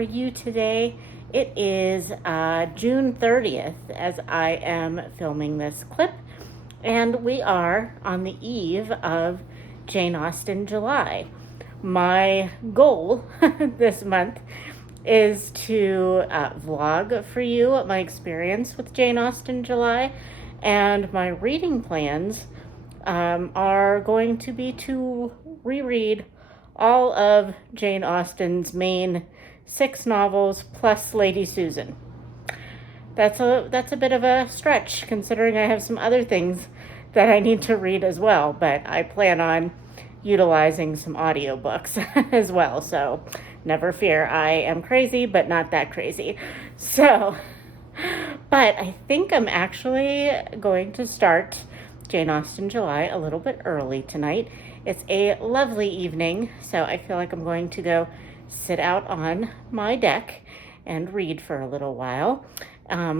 for you today. It is June 30th as I am filming this clip, and we are on the eve of Jane Austen July. My goal this month is to vlog for you my experience with Jane Austen July, and my reading plans are going to be to reread all of Jane Austen's main 6 novels plus Lady Susan. That's a bit of a stretch considering I have some other things that I need to read as well, but I plan on utilizing some audiobooks as well. So never fear, I am crazy, but not that crazy. So, but I think I'm actually going to start Jane Austen July a little bit early tonight. It's a lovely evening, so I feel like I'm going to go sit out on my deck and read for a little while.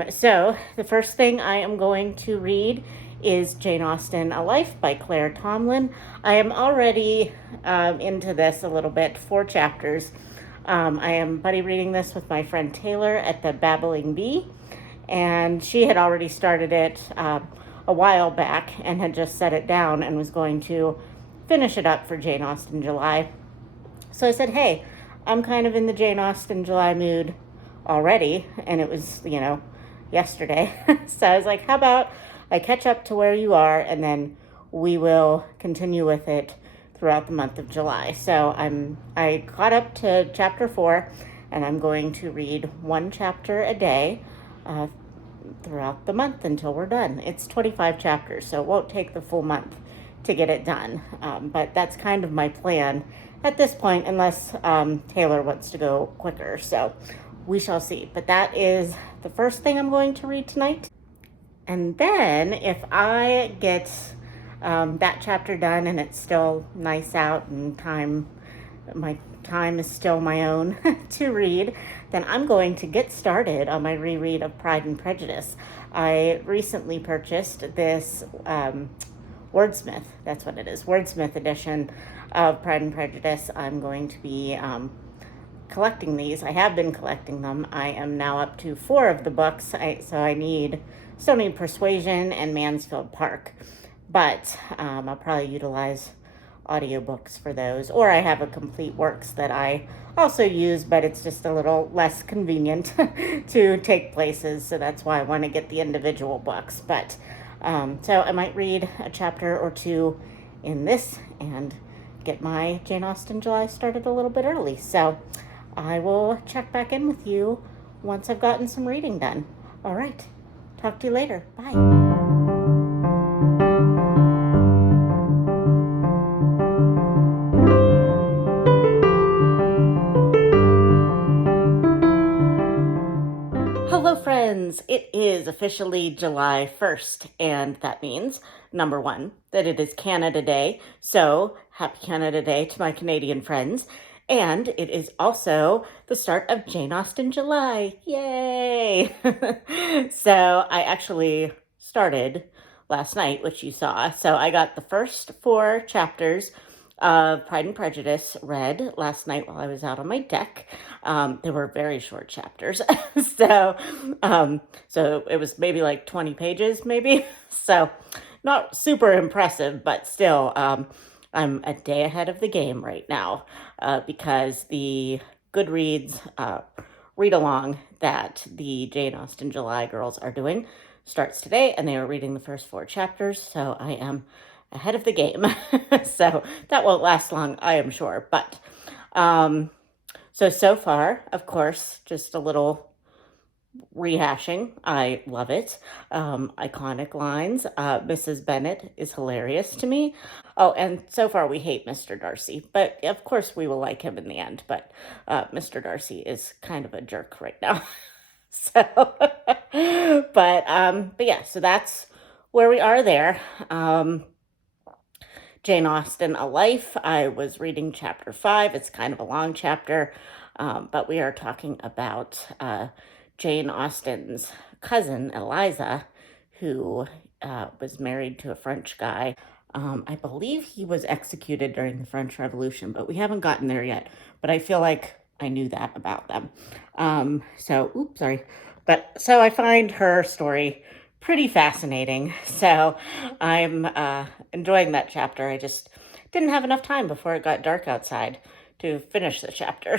So the first thing I am going to read is Jane Austen, A Life by Claire Tomlin. I am already into this a little bit, 4 chapters. I am buddy reading this with my friend Taylor at the Babbling Bee, and she had already started it a while back and had just set it down and was going to finish it up for Jane Austen July. So I said, hey, I'm kind of in the Jane Austen July mood already, and it was, yesterday. So I was like, how about I catch up to where you are, and then we will continue with it throughout the month of July. So I caught up to chapter 4, and I'm going to read 1 chapter a day throughout the month until we're done. It's 25 chapters, so it won't take the full month to get it done. But that's kind of my plan at this point, unless Taylor wants to go quicker. So we shall see. But that is the first thing I'm going to read tonight. And then if I get that chapter done and it's still nice out and my time is still my own to read, then I'm going to get started on my reread of Pride and Prejudice. I recently purchased this Wordsmith, that's what it is, Wordsmith edition of Pride and Prejudice. I'm going to be collecting these. I have been collecting them. I am now up to 4 of the books, so I still need Persuasion and Mansfield Park, but I'll probably utilize audiobooks for those, or I have a complete works that I also use, but it's just a little less convenient to take places, so that's why I want to get the individual books. But so I might read a chapter or 2 in this and get my Jane Austen July started a little bit early. So I will check back in with you once I've gotten some reading done. All right, talk to you later. Bye. Hello friends, it is officially July 1st, and that means, number 1, that it is Canada Day, so happy Canada Day to my Canadian friends, and it is also the start of Jane Austen July, yay! So I actually started last night, which you saw, so I got the first 4 chapters of Pride and Prejudice read last night while I was out on my deck. They were very short chapters, so it was maybe like 20 pages, maybe. So not super impressive, but still, I'm a day ahead of the game right now because the Goodreads read along that the Jane Austen July girls are doing starts today, and they are reading the first 4 chapters. So I am ahead of the game. So that won't last long, I am sure. But so far, of course, just a little rehashing. I love it. Iconic lines. Mrs. Bennet is hilarious to me. Oh, and so far we hate Mr. Darcy, but of course we will like him in the end. But Mr. Darcy is kind of a jerk right now. So, but yeah, so that's where we are there. Jane Austen, A Life. I was reading chapter 5. It's kind of a long chapter, but we are talking about Jane Austen's cousin, Eliza, who was married to a French guy. I believe he was executed during the French Revolution, but we haven't gotten there yet. But I feel like I knew that about them. Oops, sorry. So I find her story pretty fascinating. So I'm enjoying that chapter. I just didn't have enough time before it got dark outside to finish the chapter.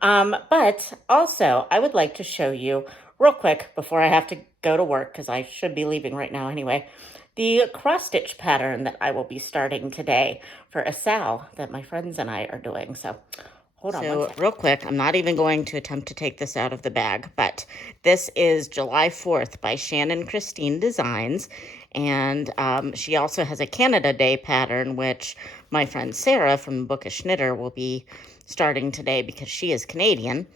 But also, I would like to show you real quick before I have to go to work, because I should be leaving right now anyway, the cross stitch pattern that I will be starting today for a sal that my friends and I are doing. So hold on one second. Real quick, I'm not even going to attempt to take this out of the bag, but this is July 4th by Shannon Christine Designs. And she also has a Canada Day pattern, which my friend Sarah from Bookish Knitter will be starting today because she is Canadian.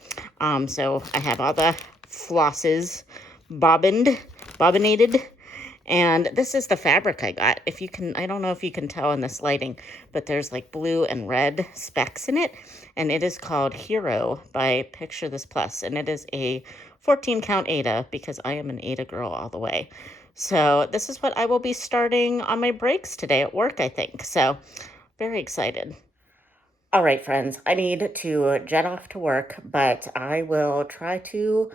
So I have all the flosses bobbinated. And this is the fabric I got. If you can, I don't know if you can tell in this lighting, but there's like blue and red specks in it. And it is called Hero by Picture This Plus. And it is a 14 count Aida because I am an Aida girl all the way. So this is what I will be starting on my breaks today at work, I think. So very excited. All right, friends, I need to jet off to work, but I will try to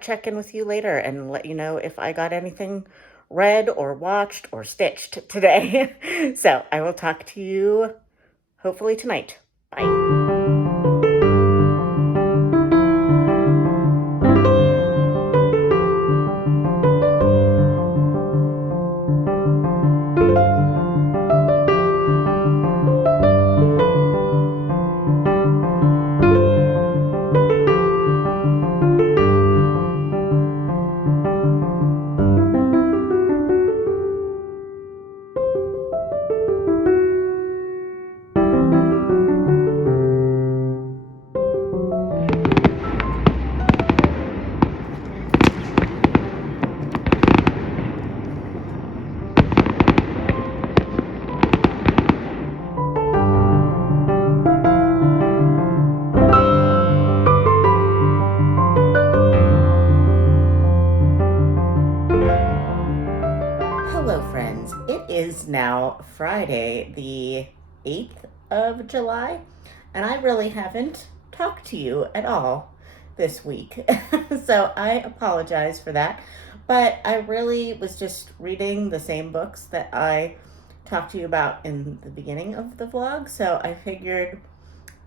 check in with you later and let you know if I got anything read or watched or stitched today. So I will talk to you hopefully tonight. Bye. Hello, friends. It is now Friday, the 8th of July, and I really haven't talked to you at all this week. So I apologize for that, but I really was just reading the same books that I talked to you about in the beginning of the vlog, so I figured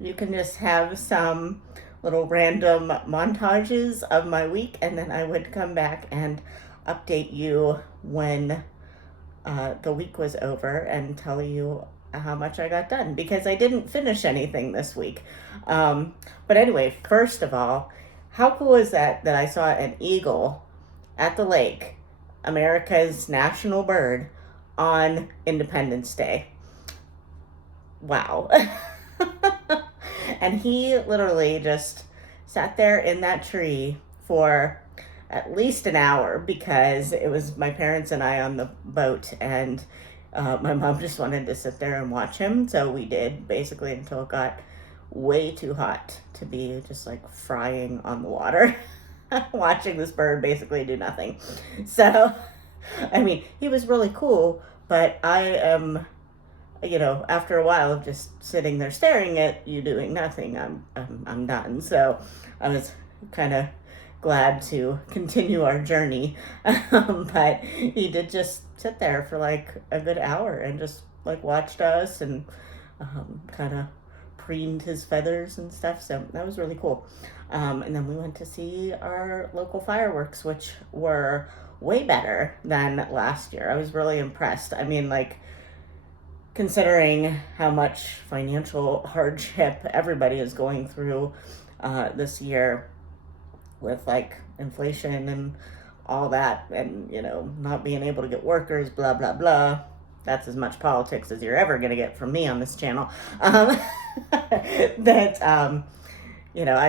you can just have some little random montages of my week, and then I would come back and update you when the week was over and tell you how much I got done, because I didn't finish anything this week. But anyway, first of all, how cool is that I saw an eagle at the lake, America's national bird, on Independence Day? Wow. And he literally just sat there in that tree for at least an hour, because it was my parents and I on the boat, and my mom just wanted to sit there and watch him. So we did, basically, until it got way too hot to be just like frying on the water, watching this bird basically do nothing. So, I mean, he was really cool, but I am, after a while of just sitting there staring at you doing nothing, I'm done. So I was kind of glad to continue our journey. But he did just sit there for like a good hour and just like watched us and kind of preened his feathers and stuff. So that was really cool. And then we went to see our local fireworks, which were way better than last year. I was really impressed. I mean, like, considering how much financial hardship everybody is going through this year, with like inflation and all that, and not being able to get workers, blah blah blah. That's as much politics as you're ever going to get from me on this channel. I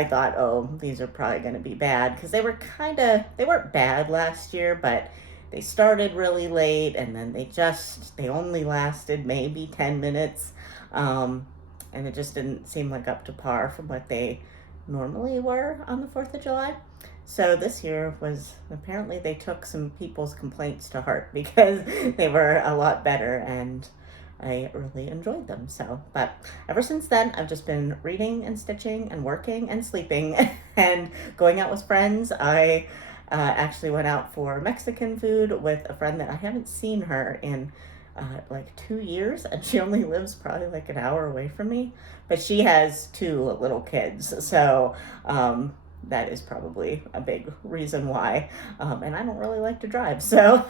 thought, oh, these are probably going to be bad, because they weren't bad last year, but they started really late, and then they only lasted maybe 10 minutes, and it just didn't seem like up to par from what they normally were on the 4th of July. So this year apparently they took some people's complaints to heart, because they were a lot better, and I really enjoyed them. So, but ever since then, I've just been reading and stitching and working and sleeping and going out with friends. I actually went out for Mexican food with a friend that I haven't seen her in like 2 years, and she only lives probably like an hour away from me. But she has two little kids, so that is probably a big reason why. And I don't really like to drive, so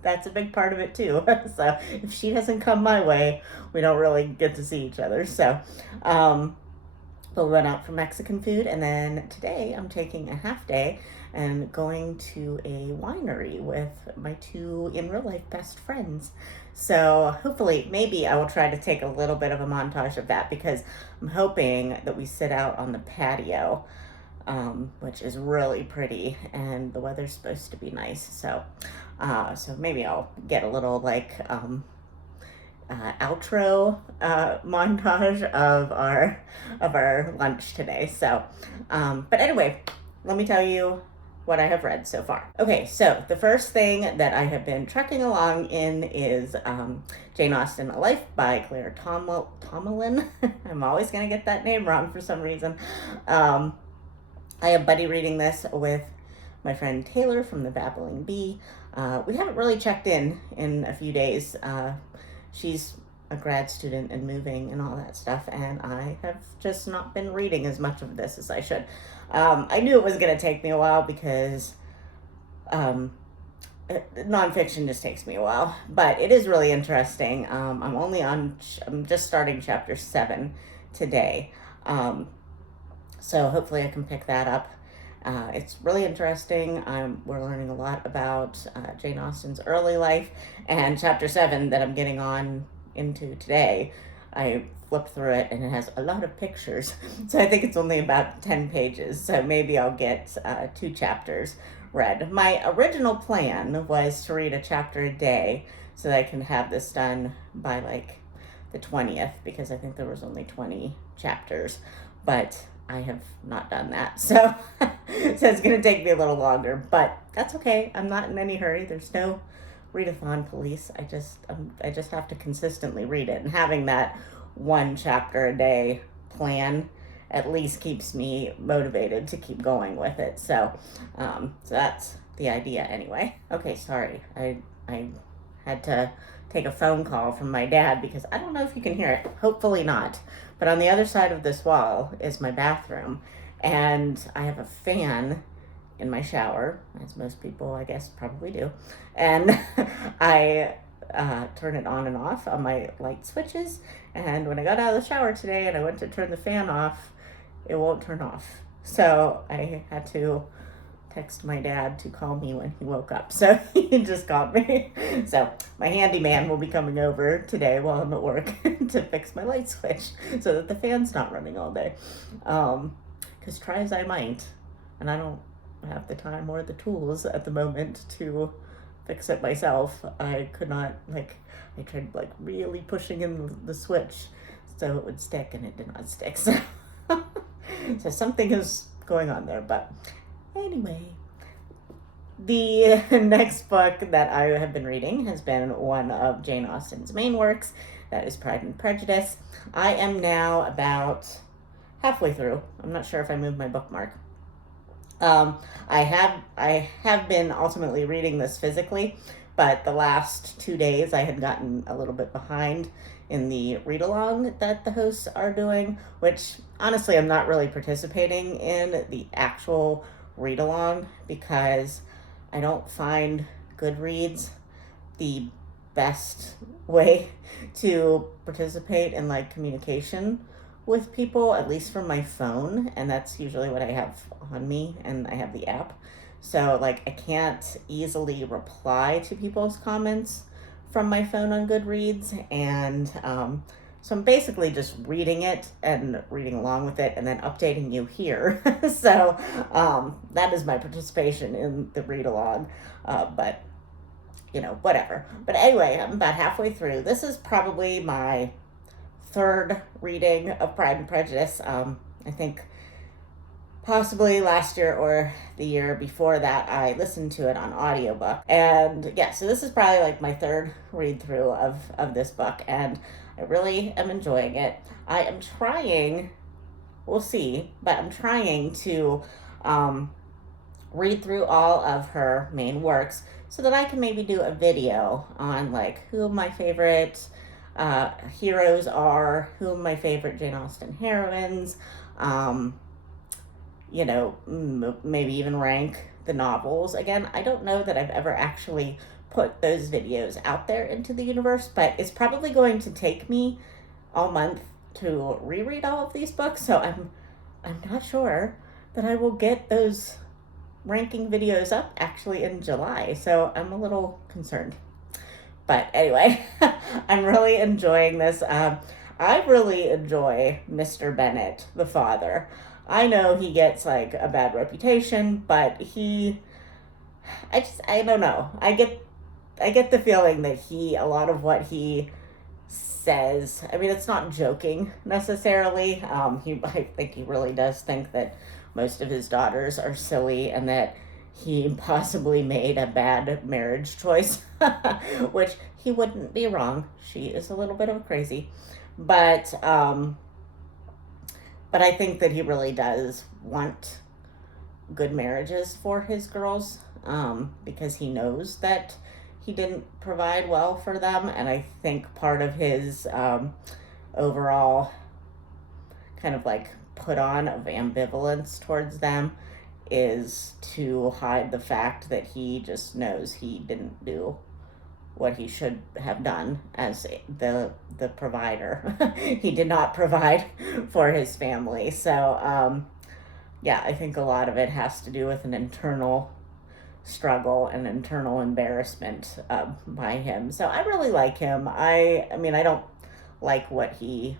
that's a big part of it too. So if she doesn't come my way, we don't really get to see each other. So, but we went out for Mexican food, and then today I'm taking a half day and going to a winery with my two in real life best friends. So hopefully, maybe I will try to take a little bit of a montage of that, because I'm hoping that we sit out on the patio, which is really pretty, and the weather's supposed to be nice. So maybe I'll get a little like outro montage of our lunch today. So, but anyway, let me tell you what I have read so far. Okay, so the first thing that I have been trekking along in is Jane Austen, A Life by Claire Tomlin. I'm always going to get that name wrong for some reason. I have buddy reading this with my friend Taylor from the Babbling Bee. We haven't really checked in a few days. She's a grad student and moving and all that stuff, and I have just not been reading as much of this as I should. I knew it was going to take me a while, because nonfiction just takes me a while, but it is really interesting. I'm just starting chapter 7 today. So hopefully I can pick that up. It's really interesting. We're learning a lot about Jane Austen's early life, and chapter 7 that I'm getting on into today, I flipped through it and it has a lot of pictures. So I think it's only about 10 pages. So maybe I'll get 2 chapters read. My original plan was to read a chapter a day so that I can have this done by like the 20th, because I think there was only 20 chapters, but I have not done that. So, so it's going to take me a little longer, but that's okay. I'm not in any hurry. There's no readathon police. I just have to consistently read it, and having that 1 chapter a day plan at least keeps me motivated to keep going with it. So, so that's the idea anyway. Okay, sorry. I had to take a phone call from my dad, because I don't know if you can hear it. Hopefully not. But on the other side of this wall is my bathroom, and I have a fan in my shower, as most people, I guess, probably do. And I turn it on and off on my light switches. And when I got out of the shower today and I went to turn the fan off, it won't turn off. So I had to text my dad to call me when he woke up. So he just called me. So my handyman will be coming over today while I'm at work to fix my light switch so that the fan's not running all day. Because try as I might, and I don't have the time or the tools at the moment to fix it myself. I could not, I tried really pushing in the switch so it would stick, and it did not stick. So, so something is going on there. But anyway, the next book that I have been reading has been one of Jane Austen's main works. That is Pride and Prejudice. I am now about halfway through. I'm not sure if I moved my bookmark. I have been ultimately reading this physically, but the last 2 days I had gotten a little bit behind in the read-along that the hosts are doing, which honestly I'm not really participating in the actual read-along, because I don't find Goodreads the best way to participate in communication with people, at least from my phone, and that's usually what I have on me, and I have the app. So I can't easily reply to people's comments from my phone on Goodreads, and so I'm basically just reading it and reading along with it and then updating you here. So that is my participation in the read along, but whatever. But anyway, I'm about halfway through. This is probably my 3rd reading of Pride and Prejudice. I think possibly last year or the year before that, I listened to it on audiobook. And yeah, so this is probably like my third read through of this book, and I really am enjoying it. I am trying, we'll see, but I'm trying to um, read through all of her main works so that I can maybe do a video on like who my favorite heroes are, who my favorite Jane Austen heroines, um, maybe even rank the novels. Again, I don't know that I've ever actually put those videos out there into the universe, but it's probably going to take me all month to reread all of these books, so I'm not sure that I will get those ranking videos up actually in July, so I'm a little concerned. But anyway, I'm really enjoying this. I really enjoy Mr. Bennet, the father. I know he gets like a bad reputation, but I don't know. I get the feeling that a lot of what he says, I mean, it's not joking necessarily. I think he really does think that most of his daughters are silly and that he possibly made a bad marriage choice, which he wouldn't be wrong. She is a little bit of a crazy, but I think that he really does want good marriages for his girls, because he knows that he didn't provide well for them, and I think part of his overall kind of like put on of ambivalence towards them is to hide the fact that he just knows he didn't do what he should have done as the provider. He did not provide for his family. So yeah, I think a lot of it has to do with an internal struggle and internal embarrassment by him. So I really like him. I mean, I don't like what he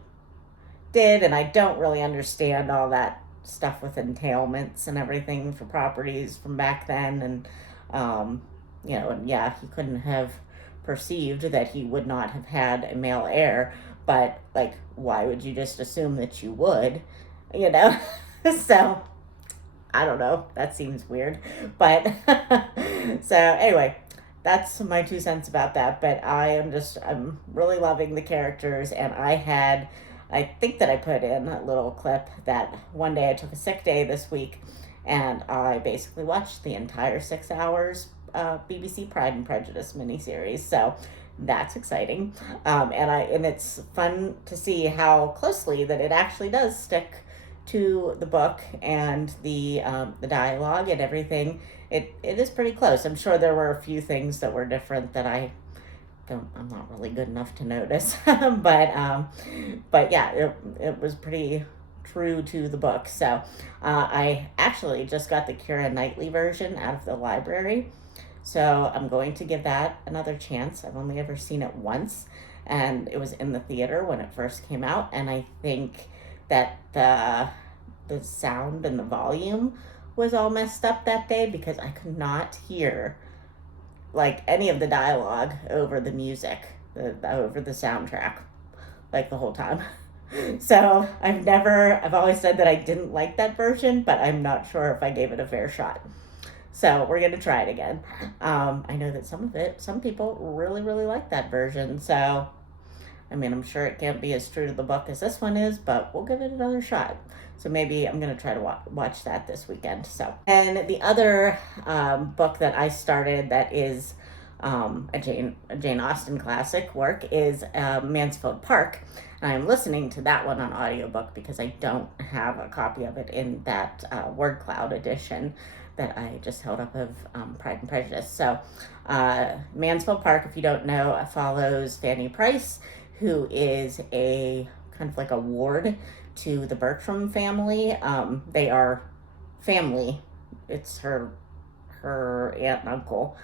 did, and I don't really understand all that stuff with entailments and everything for properties from back then. And and yeah, he couldn't have perceived that he would not have had a male heir, but like, why would you just assume that you would, you know? So I don't know, that seems weird, but so anyway, that's my 2 cents about that. But I'm really loving the characters, and I think that I put in a little clip that one day I took a sick day this week, and I basically watched the entire 6 hours BBC Pride and Prejudice miniseries. So that's exciting, and it's fun to see how closely that it actually does stick to the book, and the dialogue and everything. It is pretty close. I'm sure there were a few things that were different that I'm not really good enough to notice, but yeah, it was pretty true to the book. So I actually just got the Keira Knightley version out of the library, so I'm going to give that another chance. I've only ever seen it once, and it was in the theater when it first came out, and I think that the sound and the volume was all messed up that day because I could not hear like any of the dialogue over the music, over the soundtrack, like the whole time. So I've always said that I didn't like that version, but I'm not sure if I gave it a fair shot. So we're gonna try it again. I know that some people really, really like that version. So I mean, I'm sure it can't be as true to the book as this one is, but we'll give it another shot. So maybe I'm going to try to watch that this weekend. So, and the other book that I started that is a Jane Austen classic work is Mansfield Park. And I'm listening to that one on audiobook because I don't have a copy of it in that word cloud edition that I just held up of Pride and Prejudice. So Mansfield Park, if you don't know, follows Fanny Price, who is a kind of like a ward to the Bertram family. They are family. It's her aunt and uncle.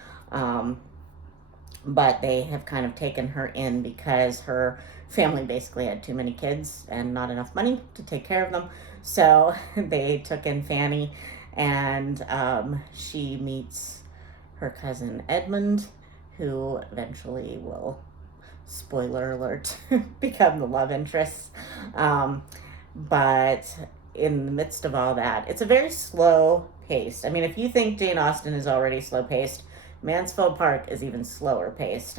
But they have kind of taken her in because her family basically had too many kids and not enough money to take care of them. So they took in Fanny, and she meets her cousin Edmund, who eventually will, spoiler alert, become the love interest. But in the midst of all that, it's a very slow paced. I mean, if you think Jane Austen is already slow paced, Mansfield Park is even slower paced.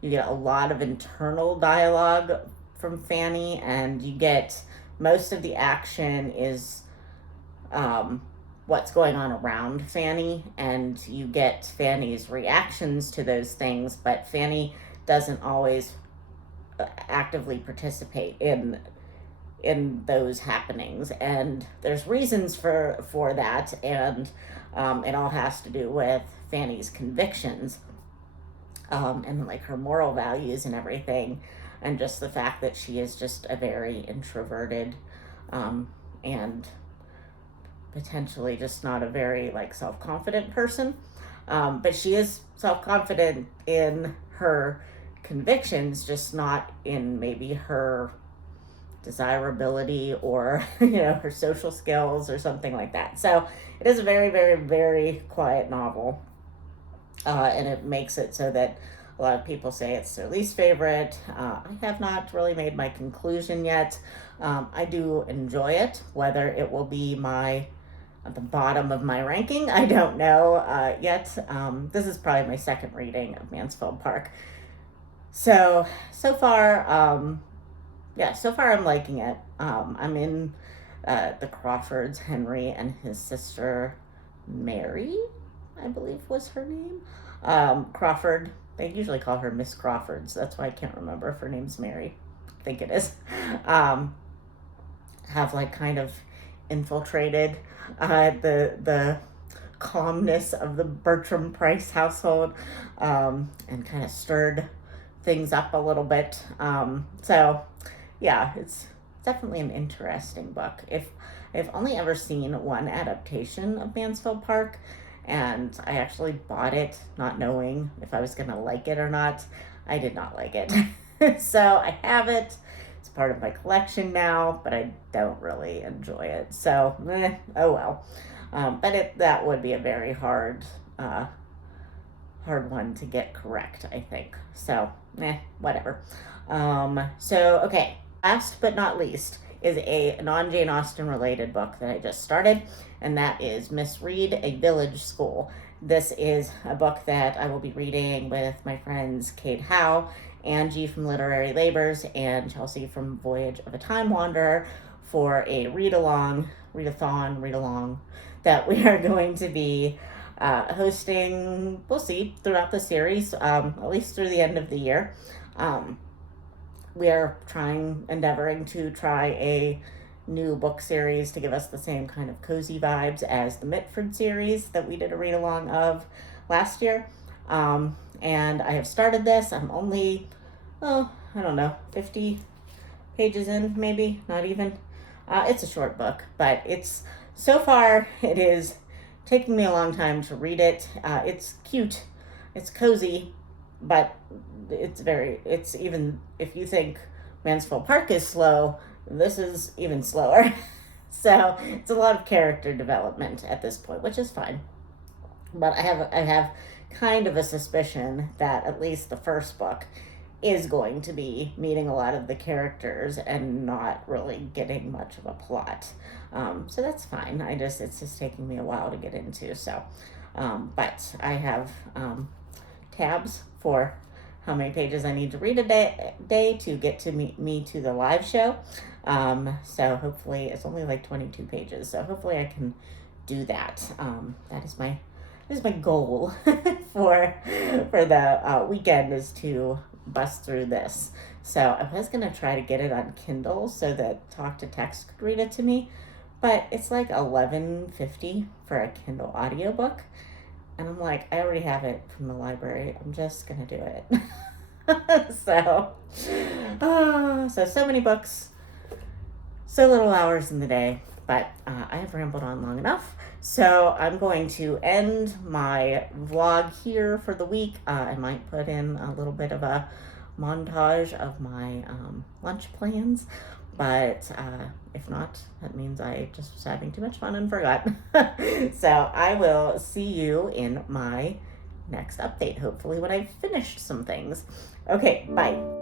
You get a lot of internal dialogue from Fanny, and you get most of the action is what's going on around Fanny, and you get Fanny's reactions to those things, but Fanny doesn't always actively participate in those happenings, and there's reasons for that, and it all has to do with Fanny's convictions, and like her moral values and everything, and just the fact that she is just a very introverted, and potentially just not a very like self-confident person, but she is self-confident in her convictions, just not in maybe her desirability or her social skills or something like that. So it is a very, very, very quiet novel, and it makes it so that a lot of people say it's their least favorite. I have not really made my conclusion yet. I do enjoy it. Whether it will be at the bottom of my ranking, I don't know yet. This is probably my second reading of Mansfield Park. So far, so far I'm liking it. I'm in the Crawfords, Henry and his sister Mary, I believe was her name. Crawford, they usually call her Miss Crawford, so that's why I can't remember if her name's Mary. I think it is. Have like kind of infiltrated the calmness of the Bertram Price household, and kind of stirred things up a little bit. So yeah, it's definitely an interesting book. I've only ever seen one adaptation of Mansfield Park, and I actually bought it not knowing if I was gonna like it or not. I did not like it. So I have it. It's part of my collection now, but I don't really enjoy it. So, oh well. But that would be a very hard one to get correct, I think. So, whatever. Okay. Last but not least is a non-Jane Austen related book that I just started, and that is Miss Read, A Village School. This is a book that I will be reading with my friends Kate Howe, Angie from Literary Labors, and Chelsea from Voyage of a Time Wanderer for a read-along that we are going to be hosting, we'll see, throughout the series, at least through the end of the year. We are endeavoring to try a new book series to give us the same kind of cozy vibes as the Mitford series that we did a read-along of last year. And I have started this. I'm only, I don't know, 50 pages in, maybe, not even. It's a short book, but so far it is taking me a long time to read it. It's cute, it's cozy, but it's even, if you think Mansfield Park is slow, this is even slower. So it's a lot of character development at this point, which is fine. But I have kind of a suspicion that at least the first book is going to be meeting a lot of the characters and not really getting much of a plot. So that's fine. It's just taking me a while to get into. So, but I have tabs for how many pages I need to read a day to get to me to the live show. So hopefully it's only like 22 pages. So hopefully I can do that. That is my goal for the weekend, is to bust through this. So I was going to try to get it on Kindle so that Talk to Text could read it to me, but it's like $11.50 for a Kindle audiobook. And I'm like, I already have it from the library. I'm just going to do it. So many books, so little hours in the day, but I have rambled on long enough. So I'm going to end my vlog here for the week. I might put in a little bit of a montage of my lunch plans, but if not, that means I just was having too much fun and forgot. So I will see you in my next update, hopefully when I've finished some things. Okay, bye.